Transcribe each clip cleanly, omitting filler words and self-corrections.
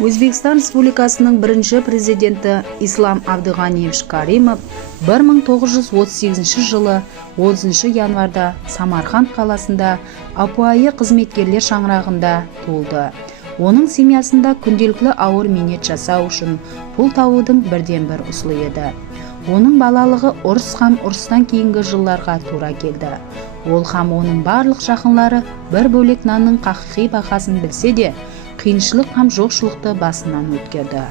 O'zbekiston Respublikasining birinchi prezidenti Islom Abdug'aniyevich Karimov 1938 жылы 30 yanvarda Samarqand қаласында Apoyi қызметкерлер шаңырағында туылды. Оның семьясында күнделікті ауыр минет жасау үшін пұл табудың бірден-бір ұсылы еді. Оның балалығы ұрыс һәм ұрыстан кейінгі жылларға тура келді. Ол һәм оның барлық жақынлары бір бөлек нанның хақиқи бағасын білсе де, қиыншылық һәм жоқшылықты басынан өткерді.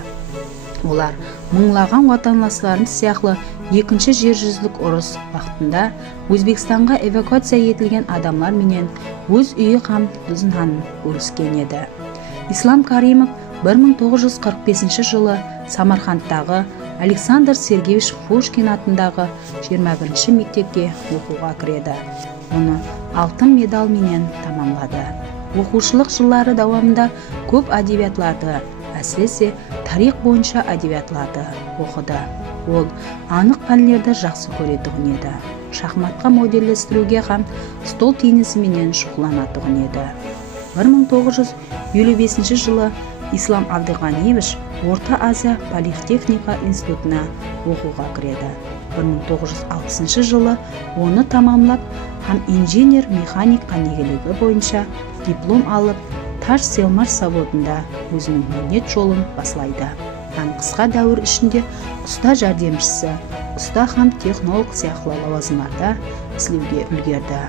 Олар мыңлаған отандастарын сияқты екінші жержүзілік ұрыс вақытында Өзбекстанға эвакуация етілген адамлар менен өз үйі һәм дүзінанын бөліскен еді. Ислам Каримов 1945 жылы Самарқандтағы Александр Сергеевич Пушкин атындағы 21 мектепке оқуға кіреді. Оны алтын медаль менен тамамлады. Оқушылық жыллары давамында көп әдебиетларды, әсіресе тарих бойынша әдебиетларды оқыды. Ол анық пәнлерді жақсы көретұғын еді. Шахматқа моделлестіруге һәм стол теннисі менен шұғыланатұғын еді. 1955 жылы Ислам Абдуғаниевич Орта Азия политехника институтына оқуға кіреді. 1960 жылы оны тамамлап, һәм инженер-механик қанегелігі бойынша диплом алып, Таш Селмаш заводында өзінің минет жолын баслайды. Һәм қысқа дәуір ішінде ұста жәрдемшісі, ұста һәм технолог сияқты лауазымдарда істеуге үлгерді.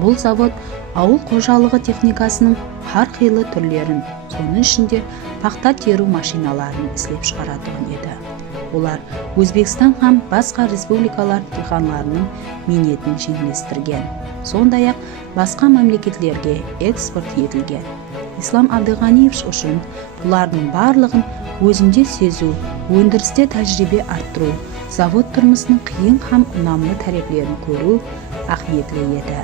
Бұл завод ауыл қожалығы техникасының har қилы түрлерін, соның ішінде пақта теру машиналарын істеп шығаратұғын еді. Олар Өзбекстан һәм басқа республикалар диқанларының минетін жеңілдестірген. Сондай-ақ басқа мемлекеттерге экспорт етілген. Ислам Абдуғаниевич үшін бұлардың барлығын өзінде сезу, өндірісте тәжірибе арттыру, завод тұрмысының қиын һәм ұнамлы тәрелерін көру ахметлі еді.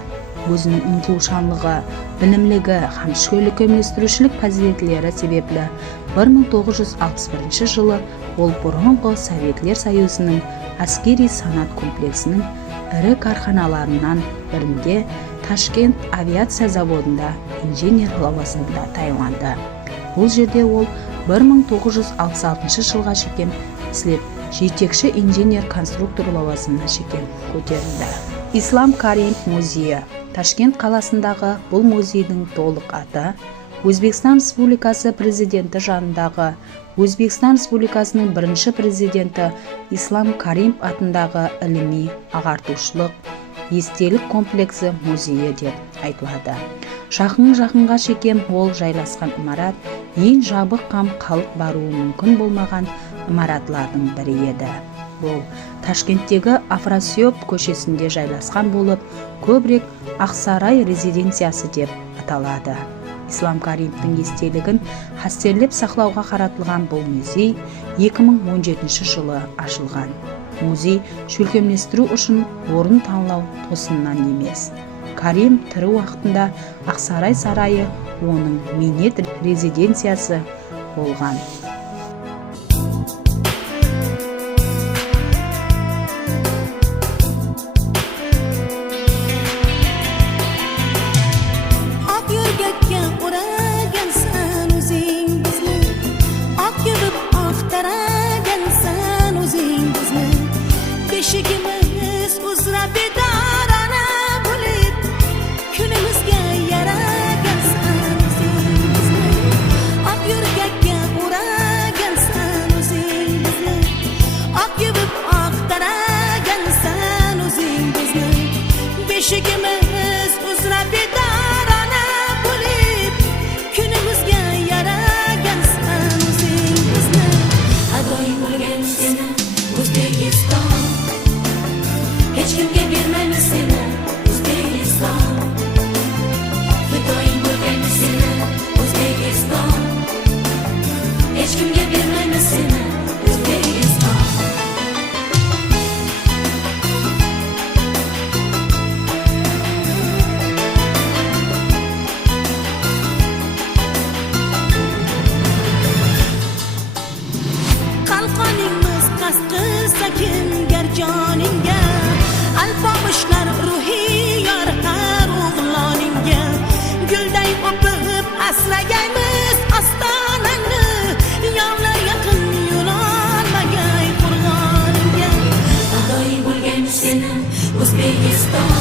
Өзінің ұмтылушанлығы, білімлігі һәм шөлікемлестірушілік қасиетлері себеплі 1961 жылы ол бұрынғы Советлер Союзының әскери санат комплексінің ірі карханаларынан бірінде Ташкент авиация заводында инженер лауазымында тағайындалды. Бұл жерде ол 1966 жылға шейін істеп, жетекші инженер-конструктор лауазымына шейін көтерілді. Ислам Каримов музейі. Ташкент қаласындағы бұл музейдің толық аты Өзбекстан Республикасы президенті жанындағы Өзбекстан Республикасының бірінші президенті Ислам Каримов атындағы іліми ағартушылық естелік комплексі музейі деп айтылады. Жақынға шейін ол жайласқан имарат ең жабық һәм халық баруы мүмкін болмаған имаратлардың бірі еді. Бұл Ташкенттегі Афрасиоп көшесінде жайласқан болып, көбірек Ақсарай резиденциясы деп аталады. Ислам Каримовтың естелігін қастерлеп сақлауға қаратылған бұл музей 2017 жылы ашылған. Музей шөлкемлестіру үшін орын танылау тосыннан емес. Каримов тірі уақытында Ақсарай сарайы оның минет резиденциясы болған. Beşikimiz uzra bedarana bulib, günümüzge yaragansan o'zingizning. Ak yurgakka seni O'zbekiston.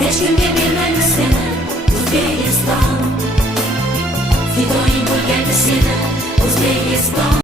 Hech kimga bermaymiz seni O'zbekiston. Fidoyi bo'lganda seni O'zbekiston.